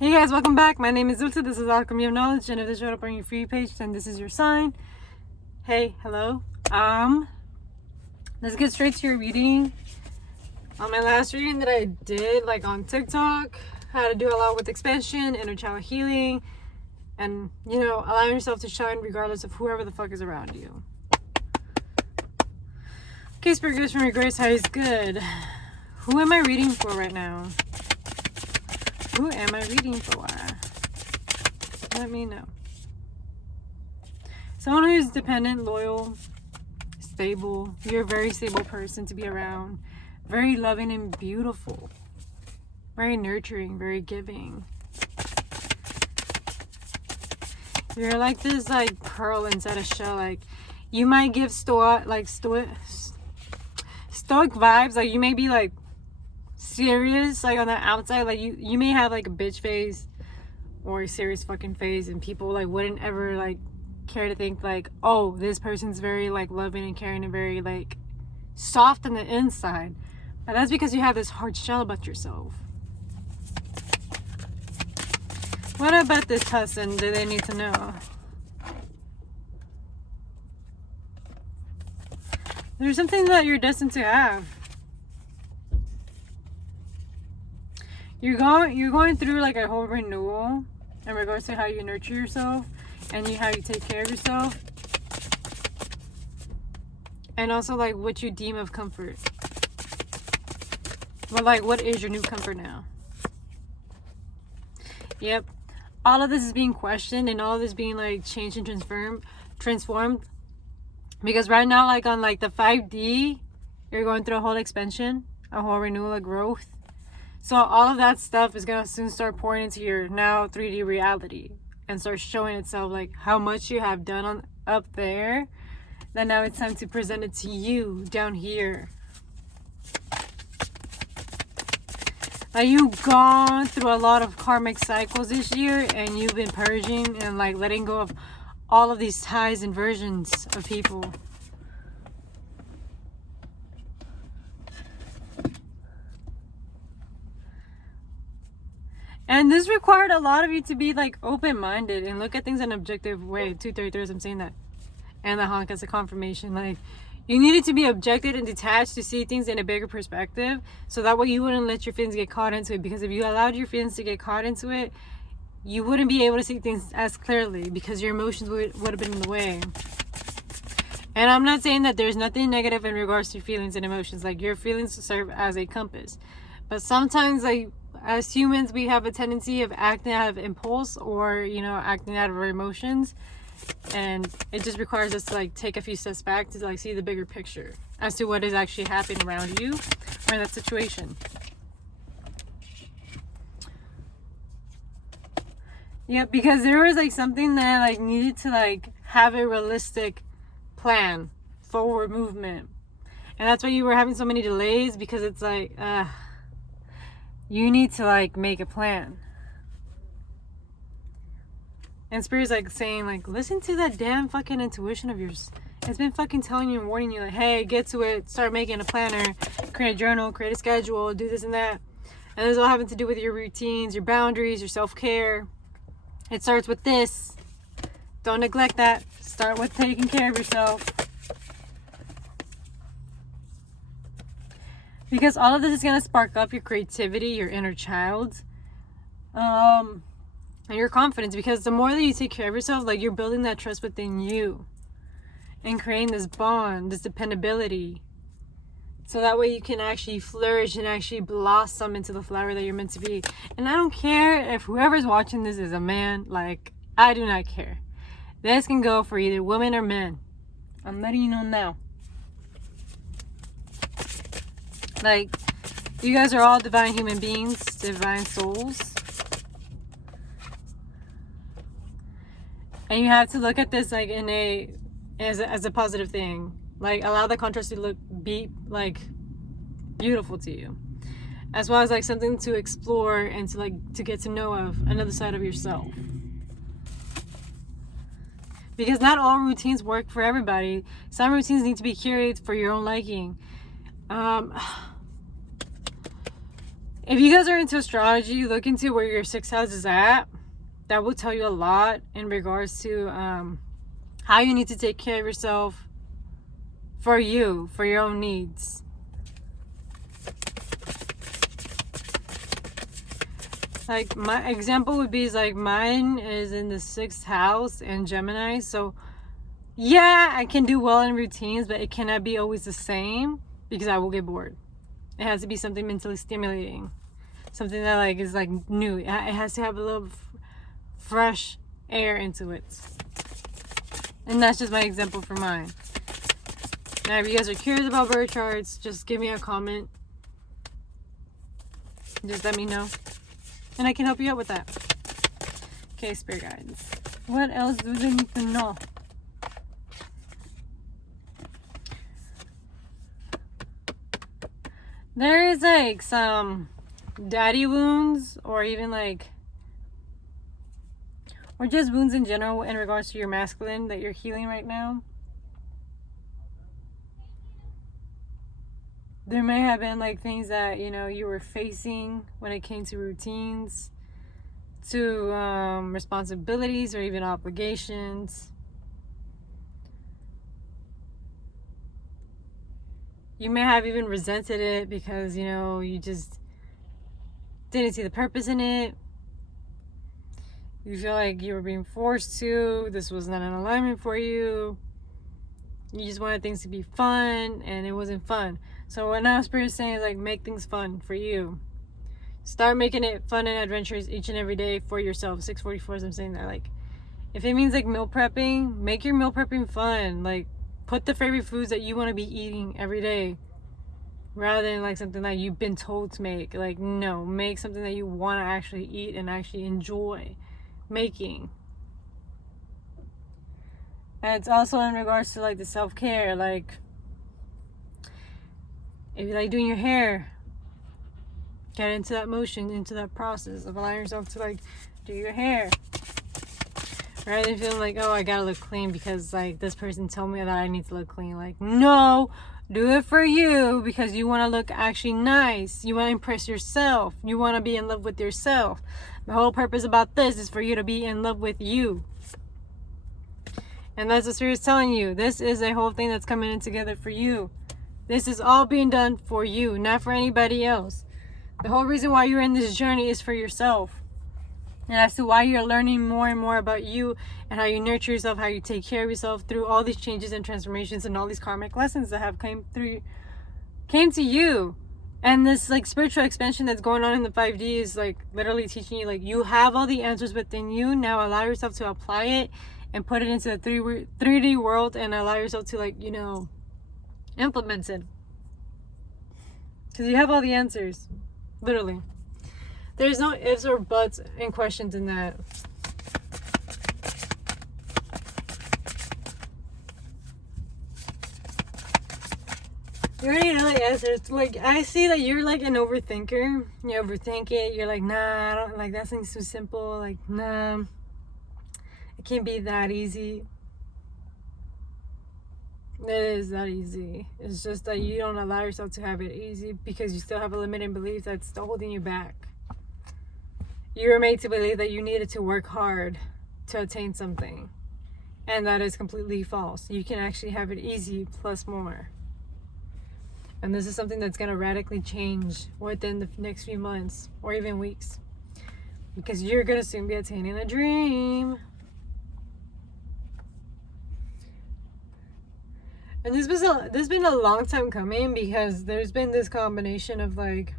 Hey guys, welcome back. My name is Zulta. This is Alchemy of Knowledge, and if this showed up on your free page, then this is your sign. Hey, hello. Let's get straight to your reading. On my last reading that I did, like on TikTok, how to do a lot with expansion, inner child healing, and allowing yourself to shine regardless of whoever the fuck is around you. Okay, Spirit Gifts from your grace, how is good. Who am I reading for right now? Who am I reading for? Let me know. Someone who's dependent, loyal, stable. You're a very stable person to be around. Very loving and beautiful. Very nurturing, very giving. You're like this like pearl inside a shell. Like you might give stoic vibes. Like you may be like serious, like on the outside, like you may have like a bitch face or a serious fucking face, and people like wouldn't ever like care to think like, oh, this person's very like loving and caring and very like soft on the inside. But that's because you have this hard shell about yourself. What about this person do they need to know? There's something that you're destined to have. You're going through like a whole renewal in regards to how you nurture yourself and how you take care of yourself, and also like what you deem of comfort. But like, what is your new comfort now? Yep, all of this is being questioned, and all of this being like changed and transformed. Because right now, like on like the 5D, you're going through a whole expansion, a whole renewal, a growth. So all of that stuff is going to soon start pouring into your now 3D reality and start showing itself like how much you have done up there. Then now it's time to present it to you down here. Now you've gone through a lot of karmic cycles this year, and you've been purging and like letting go of all of these ties and versions of people. And this required a lot of you to be like open-minded and look at things in an objective way. 233, I'm saying that. And the honk as a confirmation. Like, you needed to be objective and detached to see things in a bigger perspective. So that way you wouldn't let your feelings get caught into it. Because if you allowed your feelings to get caught into it, you wouldn't be able to see things as clearly because your emotions would have been in the way. And I'm not saying that there's nothing negative in regards to feelings and emotions. Like, your feelings serve as a compass. But sometimes, like, as humans, we have a tendency of acting out of impulse or, acting out of our emotions. And it just requires us to, like, take a few steps back to, like, see the bigger picture as to what is actually happening around you or in that situation. Yeah, because there was, like, something that, like, needed to, like, have a realistic plan, forward movement. And that's why you were having so many delays, because it's like, you need to like make a plan. And Spirit's like saying like, listen to that damn fucking intuition of yours. It's been fucking telling you and warning you like, hey, get to it, start making a planner, create a journal, create a schedule, do this and that. And this all having to do with your routines, your boundaries, your self-care. It starts with this. Don't neglect that. Start with taking care of yourself. Because all of this is going to spark up your creativity, your inner child, and your confidence. Because the more that you take care of yourself, like, you're building that trust within you and creating this bond, this dependability. So that way you can actually flourish and actually blossom into the flower that you're meant to be. And I don't care if whoever's watching this is a man. Like, I do not care. This can go for either women or men. I'm letting you know now. Like, you guys are all divine human beings, divine souls. And you have to look at this like as a positive thing. Like, allow the contrast to be like beautiful to you. As well as like something to explore and to get to know of another side of yourself. Because not all routines work for everybody. Some routines need to be curated for your own liking. If you guys are into astrology, look into where your sixth house is at. That will tell you a lot in regards to how you need to take care of yourself for you, for your own needs. Like my example would be is like mine is in the sixth house in Gemini. So yeah, I can do well in routines, but it cannot be always the same because I will get bored. It has to be something mentally stimulating. Something that like is like new. It has to have a little fresh air into it. And that's just my example for mine. Now, if you guys are curious about birth charts, just give me a comment. Just let me know. And I can help you out with that. Okay, spirit guides. What else do they need to know? There is like some daddy wounds or even like, or just wounds in general in regards to your masculine that you're healing right now. There may have been like things that, you know, you were facing when it came to routines, to responsibilities or even obligations. You may have even resented it because, you know, you just didn't see the purpose in it. You feel like you were being forced to. This was not an alignment for you. You just wanted things to be fun and it wasn't fun. So what now Spirit is saying is like, make things fun for you. Start making it fun and adventurous each and every day for yourself. 644 is I'm saying that. Like, if it means like meal prepping, make your meal prepping fun. Like, put the favorite foods that you want to be eating every day. Rather than like something that you've been told to make. Like, no, make something that you want to actually eat and actually enjoy making. And it's also in regards to like the self-care. Like, if you like doing your hair, get into that motion, into that process of allowing yourself to like do your hair. Rather than feeling like, oh, I gotta look clean because like this person told me that I need to look clean. Like, no, do it for you because you want to look actually nice. You want to impress yourself. You want to be in love with yourself. The whole purpose about this is for you to be in love with you. And that's what Spirit's telling you. This is a whole thing that's coming in together for you. This is all being done for you, not for anybody else. The whole reason why you're in this journey is for yourself. And as to why you're learning more and more about you and how you nurture yourself, how you take care of yourself through all these changes and transformations and all these karmic lessons that have came to you. And this like spiritual expansion that's going on in the 5D is like literally teaching you like you have all the answers within you. Now allow yourself to apply it and put it into the 3D world and allow yourself to like, you know, implement it. Because you have all the answers. Literally. There's no ifs or buts and questions in that. You already know the answers. Like, I see that you're like an overthinker. You overthink it. You're like, nah, I don't like that seems too simple. Like, nah, it can't be that easy. It is that easy. It's just that you don't allow yourself to have it easy because you still have a limiting belief that's still holding you back. You were made to believe that you needed to work hard to attain something. And that is completely false. You can actually have it easy plus more. And this is something that's going to radically change within the next few months or even weeks. Because you're going to soon be attaining a dream. And this has been a long time coming because there's been this combination of like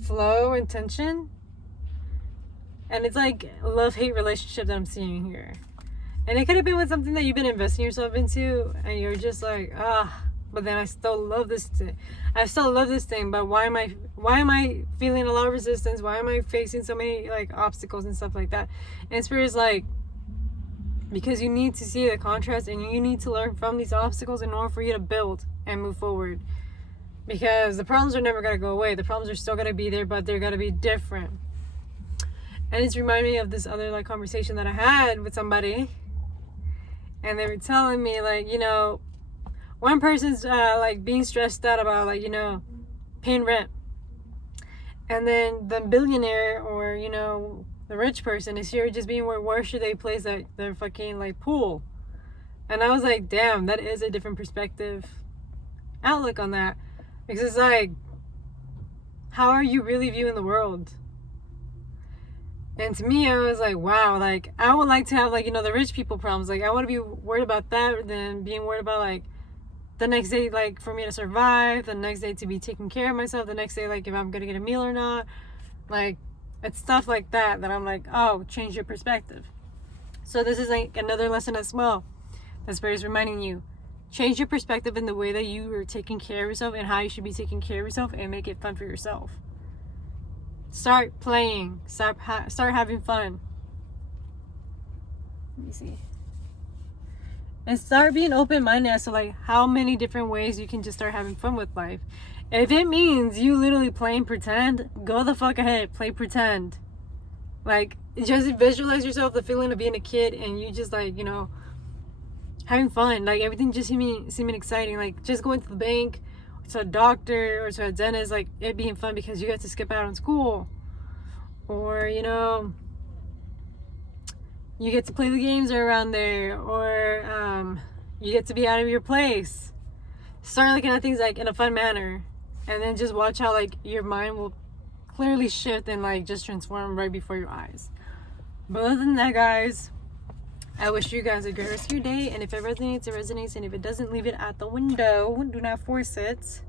flow and tension. And it's like a love-hate relationship that I'm seeing here. And it could have been with something that you've been investing yourself into and you're just like, but then I still love this thing. I still love this thing, but why am I feeling a lot of resistance? Why am I facing so many like obstacles and stuff like that? And Spirit is like, because you need to see the contrast and you need to learn from these obstacles in order for you to build and move forward. Because the problems are never going to go away. The problems are still going to be there, but they're going to be different. And it's reminding me of this other like conversation that I had with somebody. And they were telling me like, you know, one person's like being stressed out about like, you know, paying rent. And then the billionaire, or you know, the rich person is here just being where should they place that their fucking like pool. And I was like, damn, that is a different perspective outlook on that. Because it's like, how are you really viewing the world? And to me, I was like, wow, like, I would like to have, like, you know, the rich people problems. Like, I want to be worried about that than being worried about, like, the next day, like, for me to survive, the next day to be taking care of myself, the next day, like, if I'm going to get a meal or not. Like, it's stuff like that that I'm like, oh, change your perspective. So this is, like, another lesson as well. That Spirit is reminding you. Change your perspective in the way that you are taking care of yourself and how you should be taking care of yourself, and make it fun for yourself. Start playing. Start having fun. Let me see. And start being open-minded as to like how many different ways you can just start having fun with life. If it means you literally playing pretend, go the fuck ahead. Play pretend. Like, just visualize yourself the feeling of being a kid and you just like, you know, having fun. Like, everything just seeming exciting. Like, just going to the bank, to a doctor, or to a dentist, like it being fun because you got to skip out on school, or you know, you get to play the games around there, or you get to be out of your place. Start looking at things like in a fun manner, and then just watch how like your mind will clearly shift and like just transform right before your eyes. But other than that, guys, I wish you guys a great rest of your day, and if it resonates, it resonates, and if it doesn't, leave it at the window. Do not force it.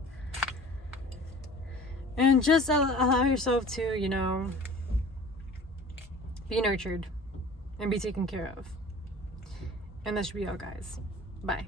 And just allow yourself to, you know, be nurtured and be taken care of. And that should be all, guys. Bye.